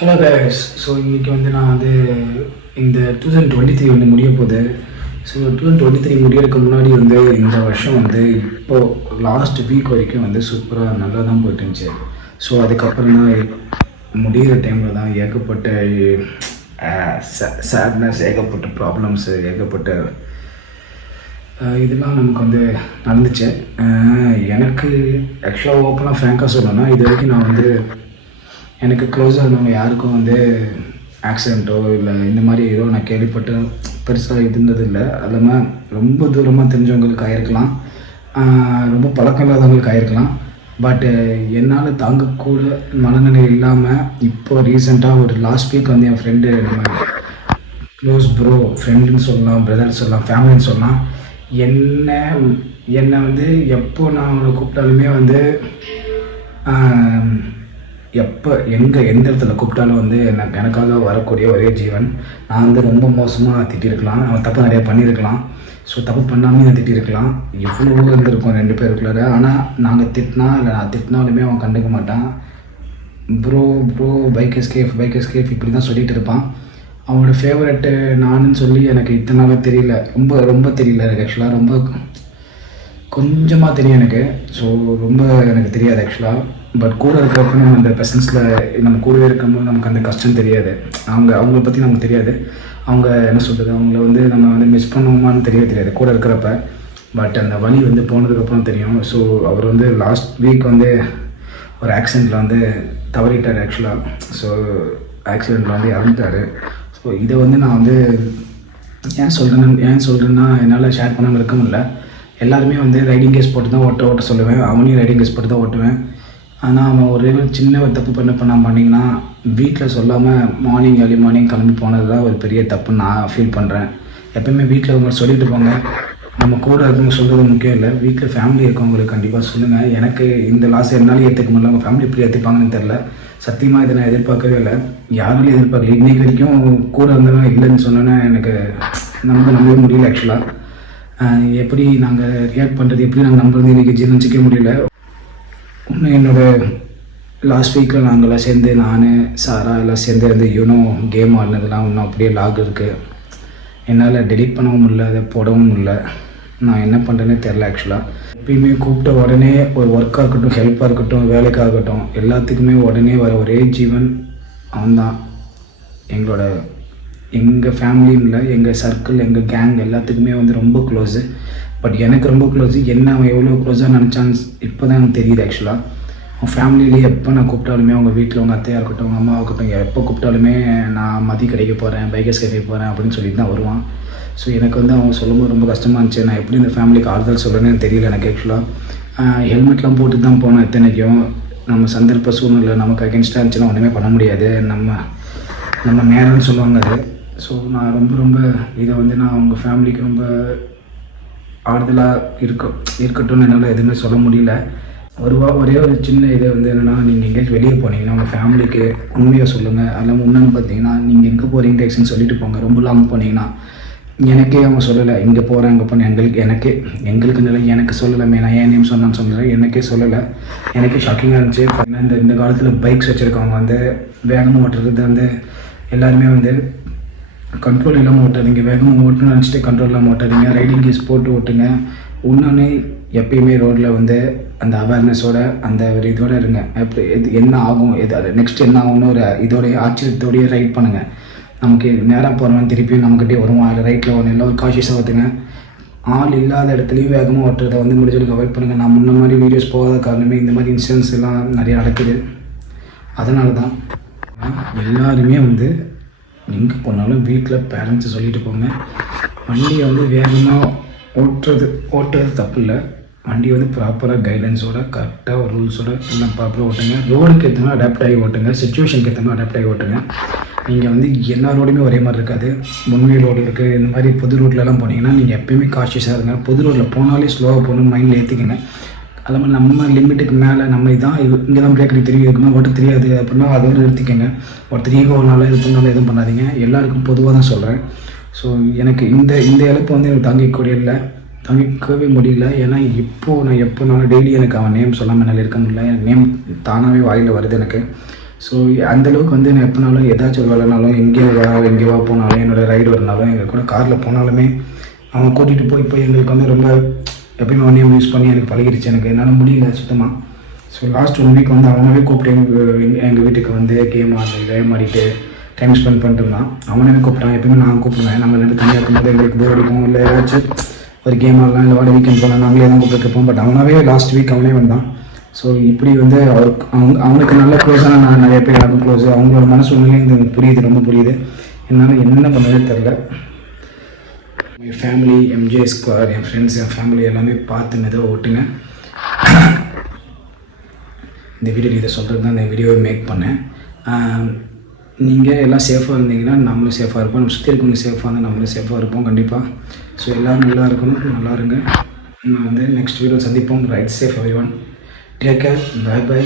Hello guys. So இன்றைக்கி வந்து நான் வந்து இந்த 2023 வந்து முடிய போகுது. ஸோ 2023 முடியறதுக்கு முன்னாடி வந்து இந்த வருஷம் வந்து இப்போது லாஸ்ட் வீக் வரைக்கும் வந்து சூப்பராக நல்லா தான் போயிட்டு இருந்துச்சு. ஸோ அதுக்கப்புறம் தான் முடிகிற டைமில் தான் ஏகப்பட்ட சேட்னஸ், ஏகப்பட்ட ப்ராப்ளம்ஸு, ஏகப்பட்ட இதெல்லாம் நமக்கு வந்து நடந்துச்சு. எனக்கு ஆக்சுவலாக ஓப்பனாக ஃப்ராங்காக சொல்லணும்னா, இது வரைக்கும் நான் வந்து எனக்கு க்ளோஸாக இருந்தவங்க யாருக்கும் வந்து ஆக்சிடெண்ட்டோ இல்லை இந்த மாதிரி ஏதோ நான் கேள்விப்பட்டு பெருசாக இருந்ததில்லை. அது இல்லாமல் ரொம்ப தூரமாக தெரிஞ்சவங்களுக்கு ஆயிருக்கலாம், ரொம்ப பழக்கம் இல்லாதவங்களுக்கு ஆயிருக்கலாம். பட்டு என்னால் தாங்கக்கூட மனநிலை இல்லாமல் இப்போ ரீசெண்டாக ஒரு லாஸ்ட் வீக் வந்து என் ஃப்ரெண்டு, நம்ம க்ளோஸ் ப்ரோ, ஃப்ரெண்டுன்னு சொல்லலாம், பிரதர் சொல்லலாம், ஃபேமிலின்னு சொல்லலாம், என்னை வந்து எப்போ நான் அவனை கூப்பிட்டாலுமே வந்து எப்போ எந்த இடத்துல கூப்பிட்டாலும் வந்து எனக்காக வரக்கூடிய ஒரே ஜீவன். நான் வந்து ரொம்ப மோசமாக திட்டிருக்கலாம், அவன் தப்பு நிறையா பண்ணியிருக்கலாம். ஸோ தப்பு பண்ணாமல் நான் திட்டிருக்கலாம், எவ்வளோ இருந்திருக்கும் ரெண்டு பேருக்குள்ளார. ஆனால் நாங்கள் திட்டினா இல்லை நான் திட்டினாலுமே அவன் கண்டுக்க மாட்டான். ப்ரோ பைக் எஸ்கேப் இப்படி தான் சொல்லிகிட்டு இருப்பான். அவனோட ஃபேவரெட்டு நானுன்னு சொல்லி எனக்கு இத்தனை நாளாக தெரியல, ரொம்ப தெரியல எனக்கு. ஆக்சுவலாக ரொம்ப கொஞ்சமாக தெரியும் எனக்கு. ஸோ ரொம்ப எனக்கு தெரியாது ஆக்சுவலாக. பட் கூட இருக்கிறப்ப நம்ம அந்த ப்ரெசன்ஸில் நம்ம கூடவே இருக்கும்போது நமக்கு அந்த கஷ்டம் தெரியாது. அவங்கள பற்றி நமக்கு தெரியாது. அவங்க என்ன சொல்கிறது, அவங்கள வந்து நம்ம வந்து மிஸ் பண்ணுவோமான்னு தெரியாது கூட இருக்கிறப்ப. பட் அந்த வழி வந்து போனதுக்கப்புறம் தெரியும். ஸோ அவர் வந்து லாஸ்ட் வீக் வந்து ஒரு ஆக்சிடெண்ட்டில் வந்து தவறிட்டார் ஆக்சுவலாக. ஸோ ஆக்சிடெண்ட்டில் வந்து இறந்துட்டார். ஸோ இதை வந்து நான் வந்து ஏன் சொல்கிறேன்னா என்னால் ஷேர் பண்ணாமல் இருக்க முடியல. எல்லாருமே வந்து ரைடிங் கேஸ் போட்டு தான் ஓட்ட சொல்லுவேன். அவனையும் ரைடிங் கேஸ் போட்டு தான் ஓட்டுவேன். ஆனால் அவன் ஒரே ஒரு சின்ன தப்பு பண்ணிங்கன்னா வீட்டில் சொல்லாமல் ஏர்லி மார்னிங் கிளம்பி போனது தான் ஒரு பெரிய தப்புன்னு நான் ஃபீல் பண்ணுறேன். எப்போயுமே வீட்டில் அவங்க சொல்லிட்டு போங்க, நம்ம கூட இருக்கவங்க சொல்கிறது முக்கியம் இல்லை. வீட்டில் ஃபேமிலி இருக்கவங்களுக்கு கண்டிப்பாக சொல்லுங்கள். எனக்கு இந்த லாஸ் என்னாலும் ஏற்றுக்க முடியல, அவங்க ஃபேமிலி எப்படி ஏற்றுப்பாங்கன்னு தெரில. சத்தியமாக இதை நான் எதிர்பார்க்கவே இல்லை, யாராலையும் எதிர்பார்க்கல. இன்றைக்கு வரைக்கும் கூட இருந்தவங்க இல்லைன்னு சொன்னோன்னே எனக்கு நம்பவே முடியல ஆக்சுவலாக. எப்படி நாங்கள் ரியாக்ட் பண்ணுறது, எப்படி நாங்கள் நம்புறது இன்றைக்கி ஜீர்ணிச்சிக்க முடியல. இன்னும் என்னோடய லாஸ்ட் வீக்கில் நாங்கள்லாம் சேர்ந்து, நான் சாரா எல்லாம் சேர்ந்து வந்து கேம் ஆடினதுலாம் இன்னும் அப்படியே லாக் இருக்குது. என்னால் டெலீட் பண்ணவும் முடியல, அதை போடவும் முடியல. நான் என்ன பண்ணுறேன்னே தெரில ஆக்சுவலாக. எப்பயுமே கூப்பிட்ட உடனே ஒரு ஒர்க்காக இருக்கட்டும், ஹெல்ப்பாக இருக்கட்டும், வேலைக்காக இருக்கட்டும், எல்லாத்துக்குமே உடனே வர ஒரே ஜீவன் அவன்தான். எங்கள் ஃபேமிலியும் இல்லை, எங்கள் சர்க்கிள், எங்கள் கேங் எல்லாத்துக்குமே வந்து ரொம்ப க்ளோஸு. பட் எனக்கு ரொம்ப க்ளோஸு. என்ன அவன் எவ்வளோ க்ளோஸாக நினச்சான்னு இப்போ தான் எனக்கு தெரியுது ஆக்சுவலாக. அவன் ஃபேமிலியிலே எப்போ நான் கூப்பிட்டாலுமே, அவங்க வீட்டில் அவங்க அத்தையாக இருக்கட்டும், அவங்க அம்மாவாக இருக்கட்டும், எப்போ கூப்பிட்டாலுமே நான் மதி கடைக்கு போகிறேன், பைக்கர்ஸ் கேஃபே போகிறேன் அப்படின்னு சொல்லிட்டு தான் வருவான். ஸோ எனக்கு வந்து அவன் சொல்லும்போது ரொம்ப கஷ்டமாக இருந்துச்சு. நான் எப்படி இந்த ஃபேமிலிக்கு ஆறுதல் சொல்கிறேன்னு தெரியல எனக்கு ஆக்சுவலாக. ஹெல்மெட்லாம் போட்டு தான் போனேன் எத்தனைக்கும். நம்ம சந்தர்ப்ப சூழ்நிலை நமக்கு அகென்ஸ்டாக இருந்துச்சுன்னா ஒன்றுமே பண்ண முடியாது. நம்ம நேரம்னு சொல்லுவாங்க அது. ஸோ நான் ரொம்ப இதை வந்து நான் அவங்க ஃபேமிலிக்கு ரொம்ப ஆறுதலாக இருக்கட்டும்னு என்னால் எதுவுமே சொல்ல முடியல. ஒரே ஒரு சின்ன இதை வந்து என்னென்னா, நீங்கள் எங்கேயாச்சும் வெளியே போனீங்கன்னா உங்கள் ஃபேமிலிக்கு உண்மையாக சொல்லுங்கள். அதில் முன்னன்னு பார்த்தீங்கன்னா, நீங்கள் எங்கே போகிறீங்க டேக்ஸின்னு சொல்லிட்டு போங்க. ரொம்ப லாங் போனீங்கன்னா, எனக்கே அவங்க சொல்லலை இங்கே போகிறேன் அங்கே போனேன், எங்களுக்கு நிலை எனக்கு சொல்லலை. நான் ஏன் நேம் சொன்னான்னு சொல்கிறேன், எனக்கே சொல்லலை. எனக்கே ஷாக்கிங்காக இருந்துச்சு. இந்த காலத்தில் பைக்ஸ் வச்சுருக்கவங்க வந்து வேகமாக ஓட்டுறது வந்து எல்லாருமே வந்து கண்ட்ரோல் இல்லாமல் ஓட்டாதீங்க. வேகமாக ஓட்டணும்னு நினச்சிட்டு கண்ட்ரோல் இல்லாமல் ஓட்டாதீங்க. ரைடிங் கேஸ் போட்டு ஓட்டுங்க. இன்னொன்று, எப்பயுமே ரோட்டில் வந்து அந்த அவேர்னஸோட, அந்த ஒரு இதோடு இருங்க. இது என்ன ஆகும், அது நெக்ஸ்ட் என்ன ஆகும்னு ஒரு இதோடைய ஆச்சரியத்தோடையே ரைட் பண்ணுங்கள். நமக்கு நேராக போகிறவன் திருப்பியும் நம்மக்கிட்டே வருவோம், அதில் ரைட்டில் ஒன்று எல்லாம் ஒரு காஷியஸாக ஓட்டுங்க. ஆள் இல்லாத இடத்துலையும் வேகமாக ஓட்டுறதை வந்து முடிஞ்சளவுக்கு அவாய்ட் பண்ணுங்கள். நான் முன்ன மாதிரி வீடியோஸ் போகாத காரணமே இந்த மாதிரி இன்சிடென்ட்ஸ் எல்லாம் நிறையா நடக்குது. அதனால தான் எல்லாருமே வந்து எங்கே போனாலும் வீட்டில் பேரண்ட்ஸை சொல்லிட்டு போங்க. வண்டியை வந்து வேகமாக ஓட்டுறது தப்பு இல்லை. வண்டியை வந்து ப்ராப்பராக கைடன்ஸோட, கரெக்டாக ஒரு ரூல்ஸோட எல்லாம் ப்ராப்பராக ஓட்டுங்க. ரோடுக்கு ஏற்ற மாதிரி அடாப்ட் ஆகி ஓட்டுங்க, சுச்சுவேஷனுக்கு ஏற்ற மாதிரி அடாப்ட் ஆகி ஓட்டுங்க. நீங்கள் வந்து எல்லா ரோடுமே ஒரே மாதிரி இருக்காது. முன்வே ரோடு இருக்குது, இந்த மாதிரி பொது ரோட்லலாம் போனீங்கன்னா நீங்கள் எப்போயுமே காஷியஸாக இருங்க. பொது ரோட்டில் போனாலே ஸ்லோவாக போகணும்னு மைண்டில் ஏற்றிக்கங்க. அது மாதிரி நம்ம லிமிட்டுக்கு மேலே நம்ம இதான் இங்கே தான் பிரேக் தெரியும், இதுக்குமே ஓட்ட தெரியாது அப்படின்னா அதோட நிறுத்திக்கங்க. ஒருத்தர் ஈகோனால இது பண்ணாலும் எதுவும் பண்ணாதீங்க. எல்லாருக்கும் பொதுவாக தான் சொல்கிறேன். ஸோ எனக்கு இந்த இழப்பு வந்து எனக்கு தாங்கிக்கவே முடியல. ஏன்னா எப்போனாலும் டெய்லி எனக்கு அவன் நேம் சொல்லாமல் என்னால் இருக்க முடியல. எனக்கு நேம் தானாகவே வாயில் வருது எனக்கு. ஸோ அந்தளவுக்கு வந்து நான் எப்போனாலும் ஏதாச்சும் ஒரு வேலைனாலும் எங்கேயோ போனாலும் என்னோடய ரைடு வரனாலும் எங்கள் கூட காரில் போனாலுமே அவன் கூட்டிகிட்டு போய் எங்களுக்கு வந்து ரொம்ப எப்பயுமே ஒன்றையும் யூஸ் பண்ணி எனக்கு பழகிடுச்சு. எனக்கு என்னால் முடியல சுத்தமாக. ஸோ லாஸ்ட் 1 வீக் வந்து அவனவே கூப்பிட்டு எங்கள் வீட்டுக்கு வந்து கேம் ஆடிட்டு டைம் ஸ்பெண்ட் பண்ணிட்டு இருந்தான். அவனவே கூப்பிட்டான். எப்பயுமே நான் கூப்பிடுவேன். நம்ம 2 தனியாக இருக்கும்போது எங்களுக்கு போர் அடிக்கும், இல்லை ஏதாச்சும் ஒரு கேம் ஆடலாம், இல்லை வாட வீக்கெண்ட் போகலாம், நாங்களே தான் கூப்பிட்டுருப்போம். பட் அவனாவே லாஸ்ட் வீக் அவனே வந்தான். ஸோ இப்படி வந்து அவனுக்கு நல்ல க்ளோஸான நான் நிறைய பேர் எனக்கும் க்ளோஸு. அவங்களோட மனசூழ்நிலையும் எனக்கு புரியுது, ரொம்ப புரியுது. என்னால் என்ன பண்ணுறதே தெரில. என் ஃபேமிலி, எம்ஜே ஸ்கொயர், என் ஃப்ரெண்ட்ஸ், என் ஃபேமிலி எல்லாமே பார்த்து மெதுவாக ஓட்டுங்க. இந்த வீடியோ இதை சொல்கிறது தான் இந்த வீடியோவை மேக் பண்ணேன். நீங்கள் எல்லாம் சேஃபாக இருந்தீங்கன்னா நம்மளும் சேஃபாக இருப்போம். நம்ம சுற்றி இருக்கவங்க சேஃபாக இருந்தால் நம்மளும் சேஃபாக இருப்போம் கண்டிப்பாக. ஸோ எல்லோரும் நல்லா இருக்கணும், நல்லா இருங்க. நம்ம வந்து நெக்ஸ்ட் வீடியோ சந்திப்போம். Right safe everyone. Take care. Bye by.